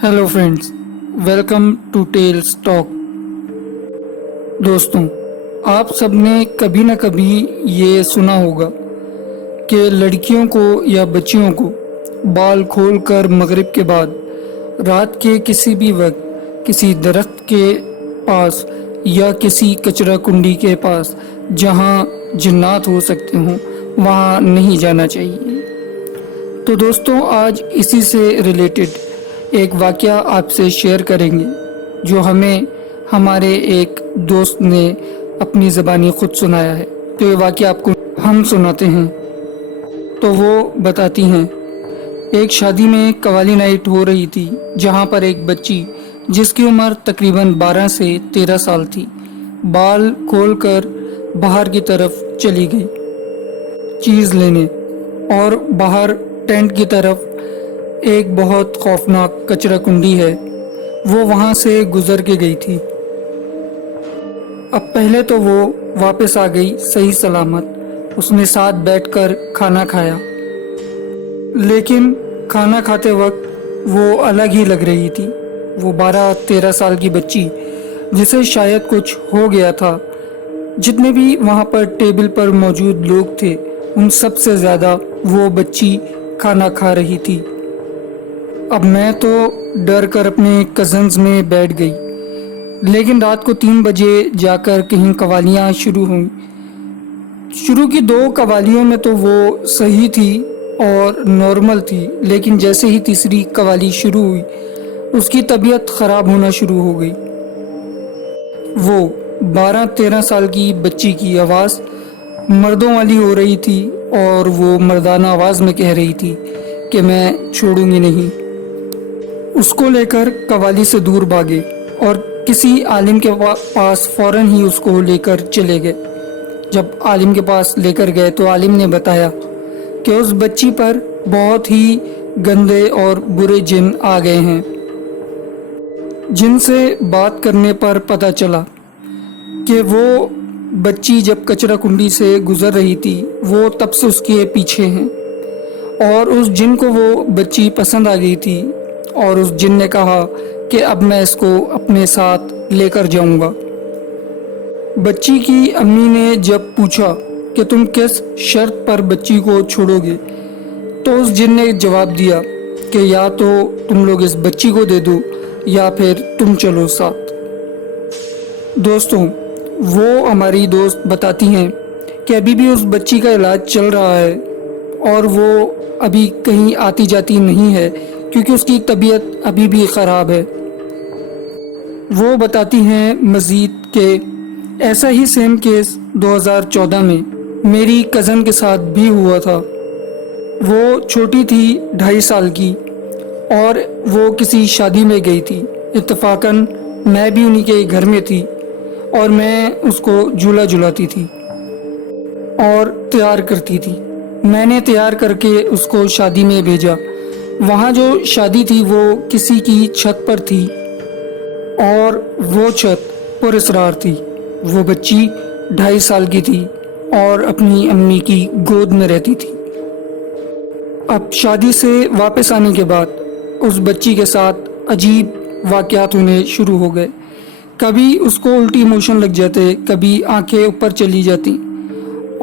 Hello friends, welcome to tales talk. दोस्तों, आप सबने कभी ना कभी ये सुना होगा कि लड़कियों को या बच्चियों को बाल खोलकर मगरिब के बाद रात के किसी भी वक्त किसी दरख्त के पास या किसी कचरा कुंडी के पास जहाँ जिन्नात हो सकते हों वहाँ नहीं जाना चाहिए। तो दोस्तों, आज इसी से रिलेटेड एक वाक़या आपसे शेयर करेंगे जो हमें हमारे एक दोस्त ने अपनी ज़बानी ख़ुद सुनाया है। तो ये वाक़या आपको हम सुनाते हैं। तो वो बताती हैं, एक शादी में कवाली नाइट हो रही थी जहाँ पर एक बच्ची जिसकी उम्र तकरीबन 12 से 13 साल थी बाल खोलकर बाहर की तरफ चली गई चीज़ लेने, और बाहर टेंट की तरफ एक बहुत खौफनाक कचरा कुंडी है, वो वहाँ से गुजर के गई थी। अब पहले तो वो वापस आ गई सही सलामत, उसने साथ बैठकर खाना खाया, लेकिन खाना खाते वक्त वो अलग ही लग रही थी। वो 12-13 साल की बच्ची जिसे शायद कुछ हो गया था। जितने भी वहाँ पर टेबल पर मौजूद लोग थे उन सब से ज़्यादा वो बच्ची खाना खा रही थी। अब मैं तो डर कर अपने कज़न्स में बैठ गई, लेकिन रात को 3 बजे जाकर कहीं कवालियाँ शुरू हुई। शुरू की 2 कवालियों में तो वो सही थी और नॉर्मल थी, लेकिन जैसे ही तीसरी कवाली शुरू हुई उसकी तबीयत ख़राब होना शुरू हो गई। वो 12-13 साल की बच्ची की आवाज़ मर्दों वाली हो रही थी और वो मर्दाना आवाज़ में कह रही थी कि मैं छोड़ूंगी नहीं। उसको लेकर कवाली से दूर भागे और किसी आलिम के पास फ़ौरन ही उसको लेकर चले गए। जब आलिम के पास लेकर गए तो आलिम ने बताया कि उस बच्ची पर बहुत ही गंदे और बुरे जिन आ गए हैं। जिनसे बात करने पर पता चला कि वो बच्ची जब कचरा कुंडी से गुज़र रही थी वो तब से उसके पीछे हैं, और उस जिन को वो बच्ची पसंद आ गई थी और उस जिन ने कहा कि अब मैं इसको अपने साथ लेकर जाऊंगा। बच्ची की अम्मी ने जब पूछा कि तुम किस शर्त पर बच्ची को छोड़ोगे, तो उस जिन ने जवाब दिया कि या तो तुम लोग इस बच्ची को दे दो या फिर तुम चलो साथ। दोस्तों, वो हमारी दोस्त बताती हैं कि अभी भी उस बच्ची का इलाज चल रहा है और वो अभी कहीं आती जाती नहीं है क्योंकि उसकी तबीयत अभी भी ख़राब है। वो बताती हैं मज़ीद कि ऐसा ही सेम केस 2014 में मेरी कज़न के साथ भी हुआ था। वो छोटी थी, 2.5 साल की, और वो किसी शादी में गई थी। इत्तफाकन मैं भी उन्हीं के घर में थी और मैं उसको झूला झुलाती थी और तैयार करती थी। मैंने तैयार करके उसको शादी में भेजा। वहाँ जो शादी थी वो किसी की छत पर थी और वो छत पुरअसरार थी। वो बच्ची 2.5 साल की थी और अपनी अम्मी की गोद में रहती थी। अब शादी से वापस आने के बाद उस बच्ची के साथ अजीब वाक़यात होने शुरू हो गए। कभी उसको उल्टी मोशन लग जाते, कभी आंखें ऊपर चली जाती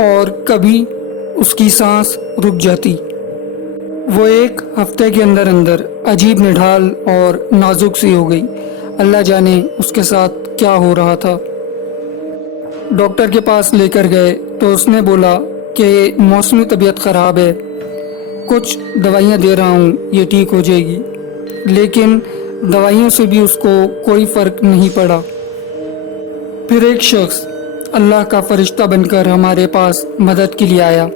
और कभी उसकी सांस रुक जाती। वो 1 हफ्ते के अंदर अंदर अजीब निढाल और नाजुक सी हो गई। अल्लाह जाने उसके साथ क्या हो रहा था। डॉक्टर के पास लेकर गए तो उसने बोला कि मौसमी तबीयत ख़राब है, कुछ दवाइयाँ दे रहा हूँ, ये ठीक हो जाएगी। लेकिन दवाइयों से भी उसको कोई फ़र्क नहीं पड़ा। फिर एक शख्स अल्लाह का फरिश्ता बनकर हमारे पास मदद के लिए आया।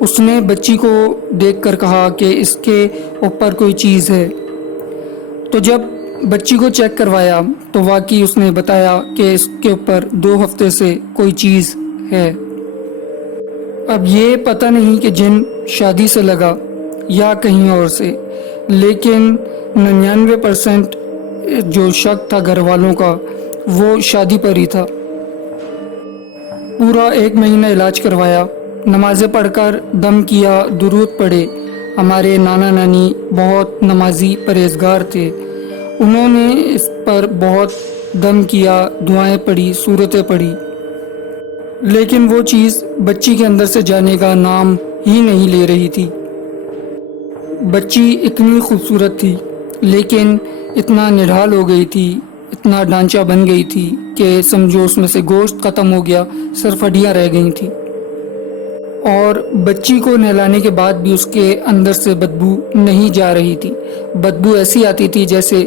उसने बच्ची को देखकर कहा कि इसके ऊपर कोई चीज़ है। तो जब बच्ची को चेक करवाया तो वाकई उसने बताया कि इसके ऊपर 2 हफ्ते से कोई चीज़ है। अब ये पता नहीं कि जिन शादी से लगा या कहीं और से, लेकिन 99% जो शक था घर वालों का वो शादी पर ही था। पूरा 1 महीना इलाज करवाया, नमाज़ें पढ़कर दम किया, दुरूद पढ़े। हमारे नाना नानी बहुत नमाजी परहेजगार थे انہوں نے اس پر بہت دم کیا، دعائیں پڑھی، صورتیں پڑھی، لیکن وہ چیز بچی کے اندر سے جانے کا نام ہی نہیں لے رہی تھی۔ بچی اتنی خوبصورت تھی، لیکن اتنا نڈھال ہو گئی تھی، اتنا ڈھانچہ بن گئی تھی کہ سمجھو اس میں سے گوشت ختم ہو گیا، صرف ہڈیاں رہ گئی تھیں۔ اور بچی کو نہلانے کے بعد بھی اس کے اندر سے بدبو نہیں جا رہی تھی۔ بدبو ایسی آتی تھی جیسے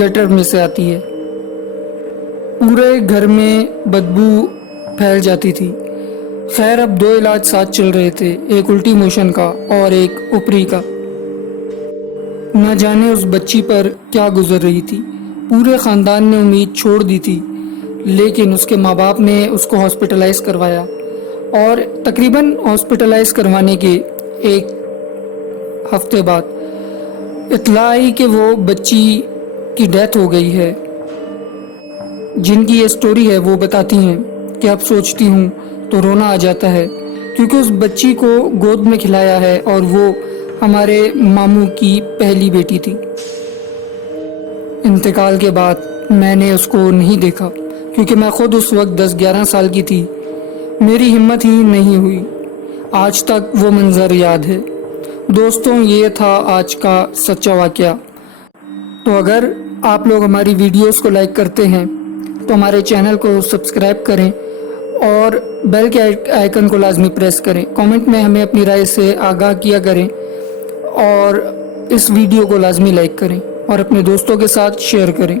گٹر میں سے آتی ہے، پورے گھر میں بدبو پھیل جاتی تھی۔ خیر اب 2 علاج ساتھ چل رہے تھے، ایک الٹی موشن کا اور ایک اوپری کا۔ نہ جانے اس بچی پر کیا گزر رہی تھی۔ پورے خاندان نے امید چھوڑ دی تھی، لیکن اس کے ماں باپ نے اس کو ہاسپٹلائز کروایا، اور تقریباً ہاسپٹلائز کروانے کے 1 ہفتے بعد اطلاع آئی کہ وہ بچی کی ڈیتھ ہو گئی ہے۔ جن کی یہ سٹوری ہے وہ بتاتی ہیں کہ اب سوچتی ہوں تو رونا آ جاتا ہے، کیونکہ اس بچی کو گود میں کھلایا ہے اور وہ ہمارے ماموں کی پہلی بیٹی تھی۔ انتقال کے بعد میں نے اس کو نہیں دیکھا، کیونکہ میں خود اس وقت 10-11 سال کی تھی، میری ہمت ہی نہیں ہوئی۔ آج تک وہ منظر یاد ہے۔ دوستوں، یہ تھا آج کا سچا واقعہ۔ تو اگر آپ لوگ ہماری ویڈیوز کو لائک کرتے ہیں تو ہمارے چینل کو سبسکرائب کریں اور بیل کے آئیکن کو لازمی پریس کریں۔ کامنٹ میں ہمیں اپنی رائے سے آگاہ کیا کریں اور اس ویڈیو کو لازمی لائک کریں اور اپنے دوستوں کے ساتھ شیئر کریں۔